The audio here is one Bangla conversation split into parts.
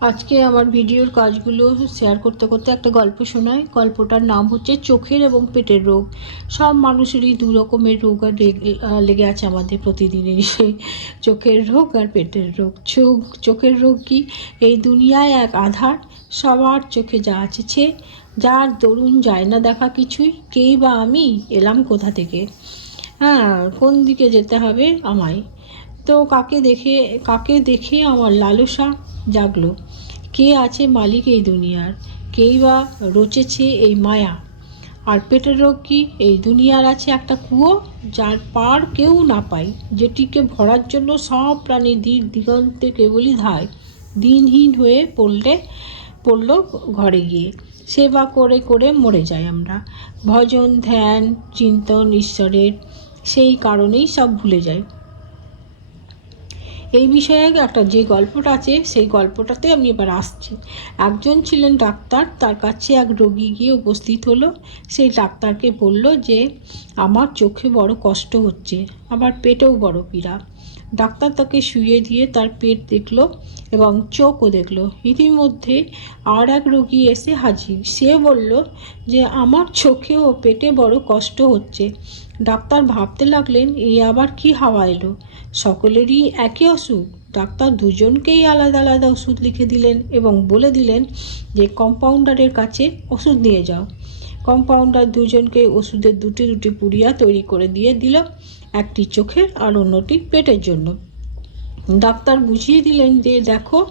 আজকে আমার ভিডিওর কাজগুলো শেয়ার করতে করতে একটা গল্প শোনায় গল্পটার নাম হচ্ছে চোখের এবং পেটের রোগ। সব মানুষেরই দু রকমের রোগ আর লেগে- আছে আমাদের প্রতিদিনের সেই চোখের রোগ আর পেটের রোগ। চোখ, চোখের রোগ কি? এই দুনিয়ায় এক আধার। সবার চোখে যা আছে যার দরুন যায় না দেখা কিছুই। কেই বা আমি এলাম কোথা থেকে? হ্যাঁ কোন দিকে যেতে হবে আমায়? তো কাকে দেখে কাকে দেখে আমার লালসা জাগলো? কে আছে মালিক এই দুনিয়ার? কেই বা রচেছে এই মায়া? আর পেটের রোগ কি এই দুনিয়ার আছে একটা কুয়ো, যার পার কেউ না পায়, যেটিকে ভরার জন্য সব প্রাণী দিক দিগন্তে কেবলই ধায়, দিনহীন হয়ে পড়লে, পড়ল ঘরে গিয়ে। সেবা করে করে মরে যাই আমরা। ভজন, ধ্যান, চিন্তন, ঈশ্বরের সেই কারণেই সব ভুলে যাই। এই বিষয়ে একটা যে গল্পটা আছে, সেই গল্পটাতে আমি এবার আসছি। একজন ছিলেন ডাক্তার, তার কাছে এক রোগী গিয়ে উপস্থিত হলো। সেই ডাক্তারকে বলল যে, আমার চোখে বড় কষ্ট হচ্ছে, আমার পেটেও বড় পীড়া। ডাক্তার তাকে শুয়ে দিয়ে তার পেট দেখল এবং চোখও দেখল। ইতিমধ্যে আর এক রোগী এসে হাজির। সে বলল যে, আমার চোখে ও পেটে বড় কষ্ট হচ্ছে। ডাক্তার ভাবতে লাগলেন, এই আবার কি হাওয়া এলো? সকলেরই একই অসুখ। ডাক্তার দুজনকেই আলাদা আলাদা ওষুধ লিখে দিলেন এবং বলে দিলেন যে, কম্পাউন্ডারের কাছে ওষুধ নিয়ে যাও। কম্পাউন্ডার দুজনকে ওষুধের দুটি দুটি পুড়িয়া তৈরি করে দিয়ে দিল। একটি চোখের আর অন্যটি পেটের জন্য। ডাক্তার বুঝিয়ে দিলেন যে, দেখো,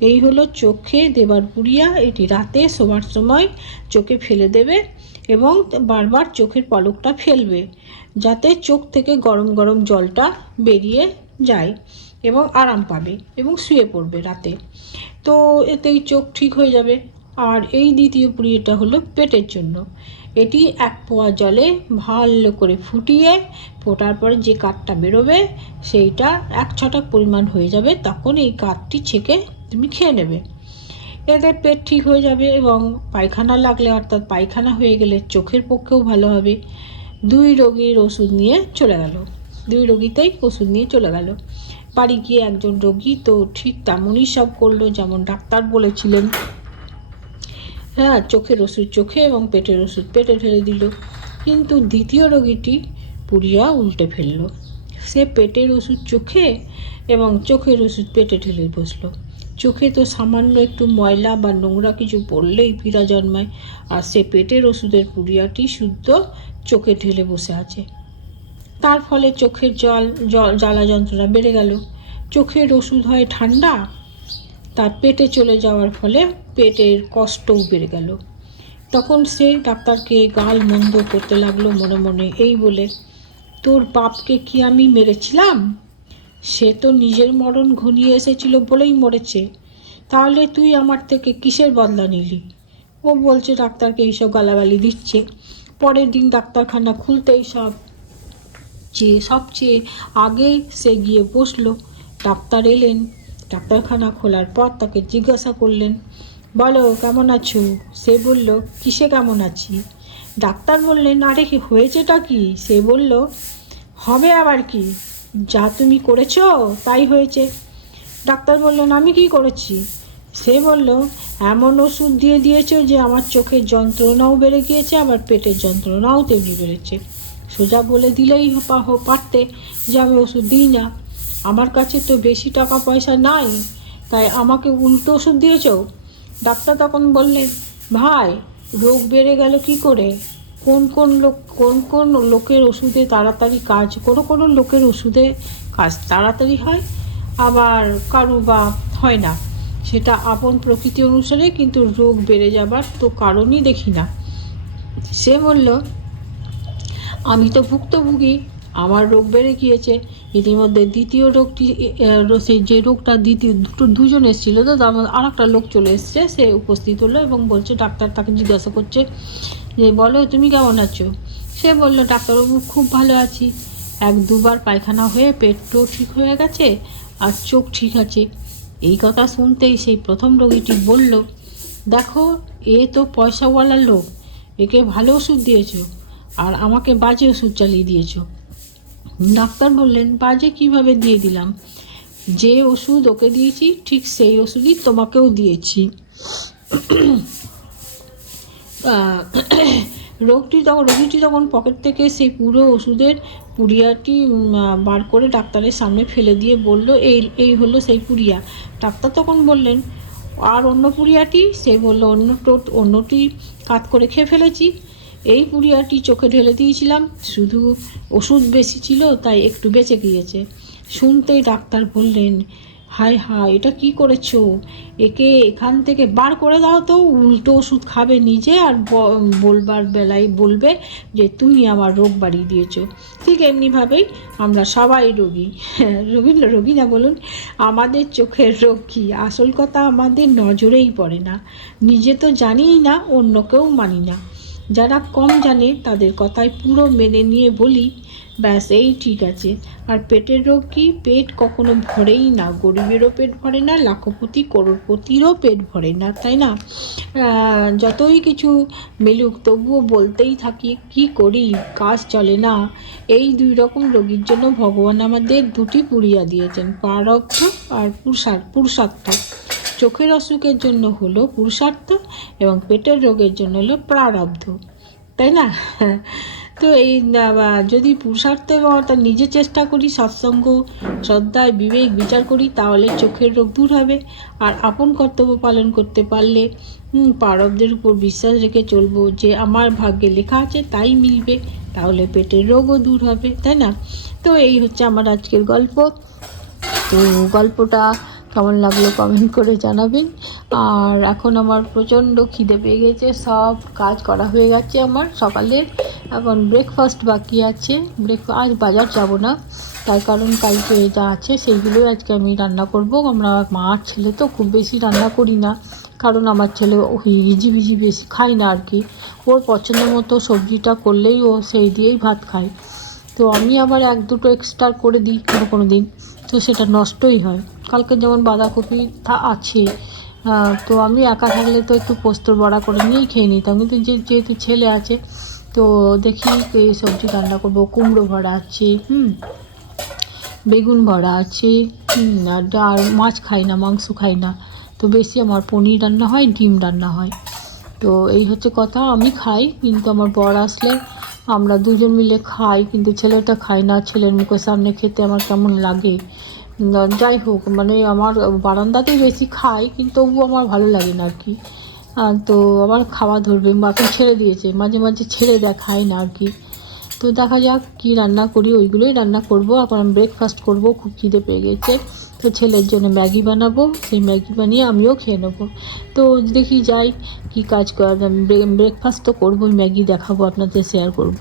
এই হলো চোখে দেবার পুড়িয়া, এটি রাতে শোবার সময় চোখে ফেলে দেবে এবং বারবার চোখের পলকটা ফেলবে, যাতে চোখ থেকে গরম গরম জলটা বেরিয়ে যায় এবং আরাম পাবে এবং শুয়ে পড়বে রাতে। তো এতেই চোখ ঠিক হয়ে যাবে। আর এই দ্বিতীয় পুড়িয়েটা হলো পেটের জন্য। এটি এক পোয়া জলে ভালো করে ফুটিয়ে ফোটার পরে যে কাঠটা বেরোবে, সেইটা এক ছটাক পরিমাণ হয়ে যাবে, তখন এই কাঠটি ছেঁকে তুমি খেয়ে নেবে। এতে পেট ঠিক হয়ে যাবে এবং পায়খানা লাগলে, অর্থাৎ পায়খানা হয়ে গেলে চোখের পক্ষেও ভালো হবে। দুই রোগীর ওষুধ নিয়ে চলে গেল। দুই রোগীতেই ওষুধ নিয়ে চলে গেল। বাড়ি গিয়ে একজন রোগী তো ঠিক তেমনই সব করল, যেমন ডাক্তার বলেছিলেন। হ্যাঁ চোখের ওষুধ, চোখে এবং পেটের ওষুধ, পেটে ঢেলে দিল। কিন্তু দ্বিতীয় রোগীটি পুড়িয়া উল্টে ফেলল। সে পেটের ওষুধ চোখে এবং চোখের ওষুধ পেটে ঢেলে বসল। চোখে তো সামান্য একটু ময়লা বা নোংরা কিছু পড়লেই পীড়া জন্মায়, আর সে পেটের ওষুধের পুড়িয়াটি শুদ্ধ চোখে ঢেলে বসে আছে। তার ফলে চোখের জল জল, জ্বালা যন্ত্রণা বেড়ে গেল। চোখের ওষুধ হয় ঠান্ডা, তার পেটে চলে যাওয়ার ফলে পেটের কষ্টও বেড়ে গেল। তখন সে ডাক্তারকে গাল মন্দ করতে লাগল মনে মনে, এই বলে, তোর বাপকে কি আমি মেরেছিলাম? সে তো নিজের মরণ ঘনিয়ে এসেছিল বলেই মরেছে। তাহলে তুই আমার থেকে কিসের বদলা নিলি? ও বলছে, ডাক্তারকে এইসব গালাগালি দিচ্ছে। পরের দিন ডাক্তারখানা খুলতেই সব চেয়ে সবচেয়ে আগে সে গিয়ে বসল। ডাক্তার এলেন, ডাক্তারখানা খোলার পর তাকে জিজ্ঞাসা করলেন বলো, কেমন আছো? সে বলল, কিসে কেমন আছি? ডাক্তার বললেন, আরে কি হয়েছেটা কি? সে বলল, হবে আবার কি? যা তুমি করেছ, তাই হয়েছে। ডাক্তার বললেন, আমি কি করেছি? সে বলল, এমন ওষুধ দিয়ে দিয়েছ যে আমার চোখের যন্ত্রণাও বেড়ে গিয়েছে, আবার পেটের যন্ত্রণাও তেমনি বেড়েছে। সোজা বলে দিলেই পারতে যে আমি ওষুধ দিই না। আমার কাছে তো বেশি টাকা পয়সা নাই, তাই আমাকে উল্টো ওষুধ দিয়েছ? ডাক্তার তখন বললেন, ভাই, রোগ বেড়ে গেল কি করে? কোন কোন লোক, কোন কোন লোকের ওষুধে তাড়াতাড়ি কাজ, কোনো কোনো লোকের ওষুধে কাজ তাড়াতাড়ি হয়, আবার কারু বা হয় না। সেটা আপন প্রকৃতি অনুসারে কিন্তু রোগ বেড়ে যাবার তো কারণই দেখি না। সে বলল, আমি তো ভুক্তভোগী আমার রোগ বেড়ে গিয়েছে। ইতিমধ্যে দ্বিতীয় রোগটি সেই যে রোগটা দ্বিতীয়, দুটো দুজন এসেছিল তো, তার মধ্যে আর একটা লোক চলে এসছে, সে উপস্থিত হলো এবং বলছে, ডাক্তার তাকে জিজ্ঞাসা করছে যে, বলো তুমি কেমন আছো? সে বলল, ডাক্তারবাবু, খুব ভালো আছি। এক দুবার পায়খানা হয়ে পেটও ঠিক হয়ে গেছে আর চোখ ঠিক আছে। এই কথা শুনতেই সেই প্রথম রোগীটি বলল, দেখো, এ তো পয়সাওয়ালা লোক, একে ভালো ওষুধ দিয়েছ আর আমাকে বাজে ওষুধ চালিয়ে দিয়েছ। ডাক্তার বললেন বাজে কীভাবে দিয়ে দিলাম? যে ওষুধ ওকে দিয়েছি, ঠিক সেই ওষুধই তোমাকেও দিয়েছি। রোগটি তখন, রোগীটি তখন পকেট থেকে সেই পুরো ওষুধের পুড়িয়াটি বার করে ডাক্তারের সামনে ফেলে দিয়ে বলল, এই এই হলো সেই পুড়িয়া। ডাক্তার তখন বললেন, আর অন্য পুড়িয়াটি? সে বলল, অন্য টোট, অন্যটি কাত করে খেয়ে ফেলেছি। এই পুড়িয়াটি চোখে ঢেলে দিয়েছিলাম। শুধু ওষুধ বেশি ছিল, তাই একটু বেঁচে গিয়েছে। শুনতেই ডাক্তার বললেন, হায় হায়, এটা কি করেছ? একে এখান থেকে বার করে দাও তো, উল্টো ওষুধ খাবে নিজে আর বলবার বেলায় বলবে যে, তুমি আমার রোগ বাড়িয়ে দিয়েছ। ঠিক এমনিভাবেই আমরা সবাই রোগী। রোগী রোগী না বলুন, আমাদের চোখের রোগ কী? আসল কথা আমাদের নজরেই পড়ে না। নিজে তো জানিই না অন্যকেও মানি না। যারা কম জানে তাদের কথায় পুরো মেনে নিয়ে বলি, ব্যাস এই ঠিক আছে। আর পেটের রোগ কি? পেট কখনো ভরেই না, গরিবেরও পেট ভরে না, লাখপতি, করোড়পতিরও পেট ভরে না, তাই না? যতই কিছু মিলুক, তবুও বলতেই থাকি, কি করি? কাজ চলে না। এই দুই রকম রোগীর জন্য ভগবান আমাদের দুটি পুড়িয়া দিয়েছেন প্রারব্ধ আর পুরুষার পুরুষার্থ। চোখের অসুখের জন্য হলো পুরুষার্থ এবং পেটের রোগের জন্য হলো প্রারব্ধ। তাই না? তো এই যদি পুরুষার্থ এবং অর্থাৎ নিজে চেষ্টা করি সৎসঙ্গ শ্রদ্ধায় বিবেক বিচার করি তাহলে চোখের রোগ দূর হবে। আর আপন কর্তব্য পালন করতে পারলে হুম, প্রারব্ধের উপর বিশ্বাস রেখে চলবো যে আমার ভাগ্যে লেখা আছে তাই মিলবে তাহলে পেটের রোগও দূর হবে। তাই না? তো এই হচ্ছে আমার আজকের গল্প। তো গল্পটা কেমন লাগল কমেন্ট করে জানাবেন। আর এখন আমার প্রচণ্ড খিদে পেয়ে গেছে, সব কাজ করা হয়ে গেছে আমার সকালে। এখন ব্রেকফাস্ট বাকি আছে ব্রেক আজ বাজার যাব না, তার কারণ কালকে যা আছে সেইগুলোই আজকে আমি রান্না করব। আমরা মা ছেলে তো খুব বেশি রান্না করি না, কারণ আমার ছেলে ওই হিজিবিজি বেশি খায় না আর কি। ওর পছন্দ মতো সবজিটা করলেই ও সেই দিয়েই ভাত খায়। তো আমি আবার এক দুটো এক্সট্রা করে দিই কোনো কোনো দিন, তো সেটা নষ্টই হয়। কালকে যেমন বাঁধাকপি আছে তো আমি একা থাকলে তো একটু পোস্তর বড়া করে নিয়েই খেয়ে নিতাম। কিন্তু যে, যেহেতু ছেলে আছে, তো দেখি এই সবজি রান্না করব? কুমড়ো ভরা আছে, হুম, বেগুন ভরা আছে আর মাছ খাই না, মাংস খাই না। তো বেশি আমার পনির রান্না হয়, ডিম রান্না হয়। তো এই হচ্ছে কথা, আমি খাই, কিন্তু আমার বর আসলে আমরা দুজন মিলে খাই, কিন্তু ছেলেটা খায় না। ছেলের মুখের সামনে খেতে আমার কেমন লাগে? যাই হোক মানে আমার বারান্দাতেই বেশি খাই, কিন্তু তবুও আমার ভালো লাগে না আর কি। তো আবার খাওয়া ধরবে এখন ছেড়ে দিয়েছে, মাঝে মাঝে ছেড়ে দেখায় না আর কি। তো দেখা যাক কি রান্না করি, ওইগুলোই রান্না করব। এখন আমি ব্রেকফাস্ট করব, খুব খিদে পেয়ে গেছে। তো ছেলের জন্য ম্যাগি বানাবো, সেই ম্যাগি বানিয়ে আমিও খেয়ে নেব। তো দেখি যাই কি কাজ করা ব্রেকফাস্ট তো করবোই, ম্যাগি দেখাবো, আপনাদের শেয়ার করব।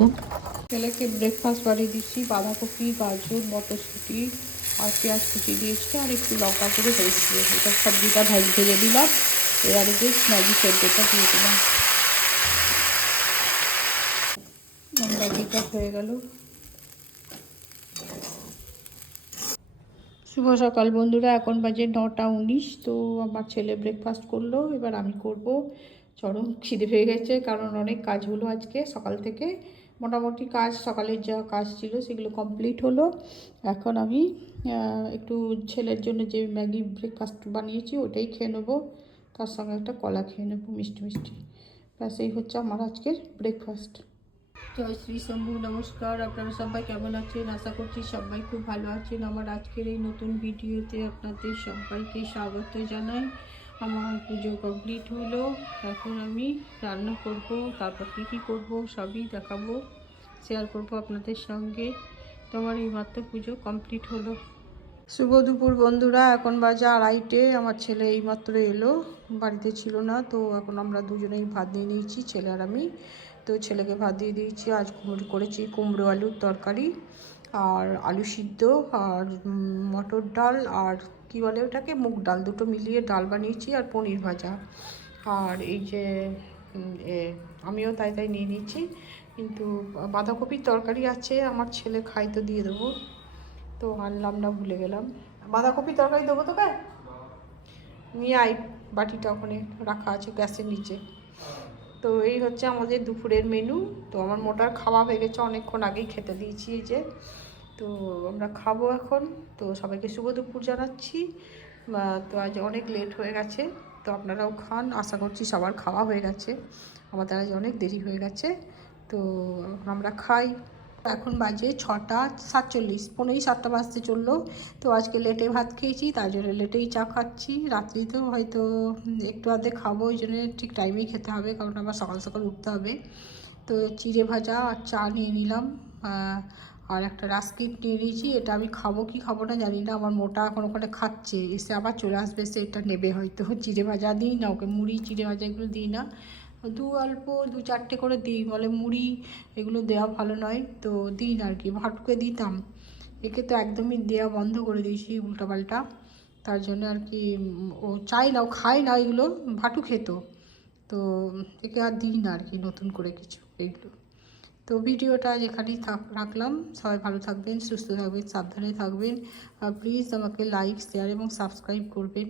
ছেলেকে ব্রেকফাস্ট বানিয়ে দিচ্ছি, বাঁধাকপি, গাজর, মটরশুঁটি। আর পেঁয়াজ কুচি দিয়েছি আর একটু লঙ্কা করে হয়েছে এটা সবজিটা ভাজি ভেজে দিলাম। এবারে যে ম্যাগি সেদ্ধটা দিয়ে দিলাম। ম্যাগিটা হয়ে গেল। শুভ সকাল বন্ধুরা, এখন বাজে নটা উনিশ, তো আমার ছেলে ব্রেকফাস্ট করল। এবার আমি করব। চরম খিদে পেয়ে গেছে, কারণ অনেক কাজ হলো আজকে সকাল থেকে। মোটামুটি কাজ, সকালের যা কাজ ছিল সেগুলো কমপ্লিট হলো। এখন আমি একটু ছেলের জন্য যে ম্যাগি ব্রেকফাস্ট বানিয়েছি ওটাই খেয়ে নেব। তার সঙ্গে একটা কলা খেয়ে নেব, মিষ্টি মিষ্টি। ব্যাস, এই হচ্ছে আমার আজকের ব্রেকফাস্ট জয় শ্রী শম্ভু, নমস্কার। আপনারা সবাই কেমন আছেন? আশা করছি সবাই খুব ভালো আছেন। আমার আজকের এই নতুন ভিডিওতে আপনাদের সবাইকে স্বাগত জানাই। আমার পুজো কমপ্লিট হলো। এখন আমি রান্না করব, তারপর কী কী করব সবই দেখাবো শেয়ার করব আপনাদের সঙ্গে। তো আমার এইমাত্র পুজো কমপ্লিট হলো। শুভ দুপুর বন্ধুরা, এখন বাজে আড়াইটে, আমার ছেলে এইমাত্র এলো, বাড়িতে ছিল না, তো এখন আমরা দুজনেই ভাত দিয়ে নিয়েছি, ছেলে আর আমি। তো ছেলেকে ভাত দিয়ে দিয়েছি, আজ কুমড়ো করেছি কুমড়ো আলুর তরকারি, আর আলু সিদ্ধ, আর মটর ডাল, আর কি বলে ওটাকে? মুগ ডাল দুটো মিলিয়ে ডাল বানিয়েছি আর পনির ভাজা। আর এই যে আমিও তাই তাই নিয়ে নিচ্ছি। কিন্তু বাঁধাকপির তরকারি আছে, আমার ছেলে খাই তো দিয়ে দেবো। তো আনলাম না, ভুলে গেলাম। বাঁধাকপির তরকারি দেবো তোকে? নিয়ে আই বাটিটা ওখানে রাখা আছে গ্যাসের নিচে। তো এই হচ্ছে আমাদের দুপুরের মেনু তো আমার মোটার খাওয়া হয়ে গেছে, অনেকক্ষণ আগেই খেতে দিয়েছি এই যে। তো আমরা খাব এখন। তো সবাইকে শুভ দুপুর জানাচ্ছি। তো আজ অনেক লেট হয়ে গেছে। তো আপনারাও খান। আশা করছি সবার খাওয়া হয়ে গেছে। আমাদের আজ অনেক দেরি হয়ে গেছে। তো আমরা খাই। এখন বাজে ছটা সাতচল্লিশ। পনেরোই সাতটা বাজতে চলল। তো আজকে লেটে ভাত খেয়েছি, তার জন্য লেটেই চা খাচ্ছি। রাত্রিতেও হয়তো একটু আধে খাব, ওই জন্য ঠিক টাইমেই খেতে হবে, কারণ আবার সকাল সকাল উঠতে হবে। তো চিড়ে ভাজা আর চা নিয়ে নিলাম। আর একটা রাস্কিট নিয়ে নিয়েছি, এটা আমি খাব, কি খাব না জানি না, আমার মোটা এখন ওখানে খাচ্ছে, এসে আবার চলে আসবে, সে এটা নেবে হয়তো, চিড়ে ভাজা দিই না ওকে, মুড়ি, চিড়ে ভাজা এগুলো দিই না, দু অল্প, দু চারটে করে দিই, বলে মুড়ি এগুলো দেওয়া ভালো নয়, তো দিই না আর কি ভাটুকে দিতাম, একে তো একদমই দেওয়া বন্ধ করে দিয়েছি উল্টাপাল্টা, তার জন্য আর কি, ও চাই না, ও খায় না এগুলো ভাটু খেত, তো একে আর দিই না আর কি, নতুন করে কিছু, এগুলো। তো ভিডিওটা যেখানেই থাক, রাখলাম। সবাই ভালো থাকবেন, সুস্থ থাকবেন, সাবধানে থাকবেন। আর প্লিজ আমাকে লাইক শেয়ার এবং সাবস্ক্রাইব করবেন।